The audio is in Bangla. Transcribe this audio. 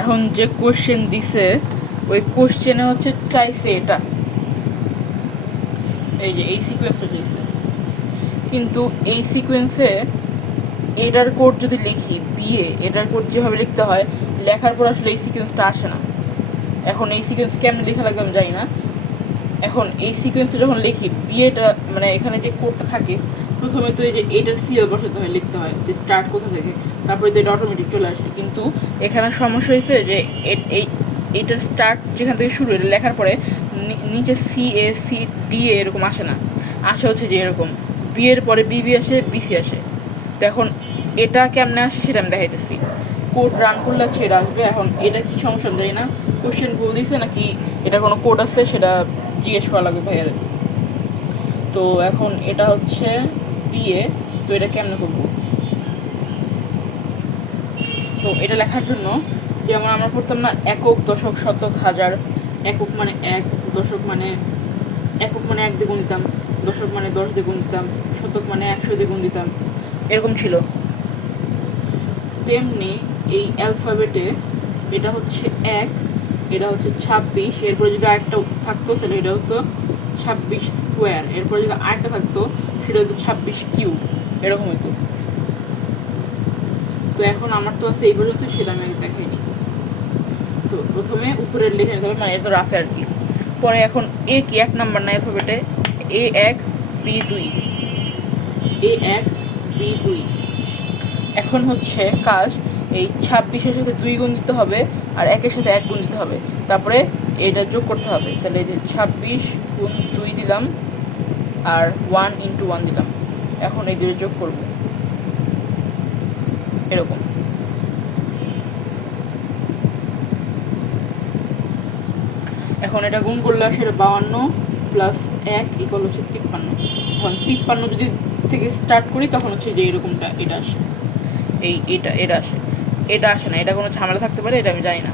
এখন যে কোশ্চেন দিছে ওই কোশ্চেনে হচ্ছে চাইছে এটা, এই যে এই সিকোয়েন্সটা চাইছে, কিন্তু এই সিকোয়েন্সে এটার কোড যদি লিখি বিএ, এটার কোড যেভাবে লিখতে হয় লেখার পর আসলে এই সিকোয়েন্সটা আসে না। এখন এই সিকোয়েন্স কেমন লেখা লাগবে আমি জানি না। এখন এই সিকোয়েন্সটা যখন লিখি বিএটা মানে এখানে যে কোডটা থাকে প্রথমে তো এই যে এটার সিএল বসাতে হয়, লিখতে হয় যে স্টার্ট কোথা থেকে, তারপরে তো এটা অটোমেটিক চলে আসে। কিন্তু এখানে সমস্যা হয়েছে যে এই এইটার স্টার্ট যেখান থেকে শুরু, এটা লেখার পরে নিচে C A C D A এরকম আসে না, আসে হচ্ছে যে এরকম বি এর পরে বিবি আসে, বিসি আসে। তো এখন এটা কেমনে আসে সেটা আমি দেখাইতেছি। কোড রান করলে ছেড়ে আসবে। এখন এটা কি সমস্যা জানি না, কোশ্চেন ভুল দিছে নাকি এটা কোনো কোড আছে সেটা জিজ্ঞেস করা লাগবে ভাইয়ের। তো এখন এটা হচ্ছে বিএ, তো এটা কেমনে করবো? তো এটা লেখার জন্য যেমন আমরা পড়তাম না একক, দশক, শতক, হাজার। একক মানে এক, দশক মানে একক মানে 1 দিয়ে গুণ দিতাম, দশক মানে 10 দিয়ে গুণ দিতাম, শতক মানে 100 দিয়ে গুণ দিতাম, এরকম ছিল। তেমনি এই অ্যালফাবেটে এটা হচ্ছে 1, এটা হচ্ছে 26, এরপরে যদি আরেকটা থাকতো তাহলে এটা হতো 26 স্কোয়ার, এরপরে যদি আরেকটা থাকতো সেটা হতো 26 কিউব, এরকম হতো। তো এখন আমার তো আছে এই পর্যন্ত, সেটা আমি দেখাইনি। তো প্রথমে উপরের লিখে নিতে হবে, মানে এটা রাফে আর কি। পরে এখন এ কি 1 নাম্বার না অ্যালফাবেটে, A1 B2, A1 B2। এখন হচ্ছে কাজ এই 26-এর সাথে 2 গুণ দিতে হবে আর 1-এর সাথে 1 গুণ দিতে হবে, তারপরে এটা যোগ করতে হবে। তাহলে এই যে 26 গুণ 2 দিলাম আর 1 × 1 দিলাম। এখন এই দুটো যোগ করব এরকম। এখন এটা গুণ করলে আসে 52 প্লাস 1 ইকুয়াল হচ্ছে 53। এখন 53 যদি থেকে স্টার্ট করি তখন হচ্ছে যে এরকমটা এটা আসে, এটা আসে। এটা আসে না, এটা কোনো ঝামেলা থাকতে পারে, এটা আমি জানি না।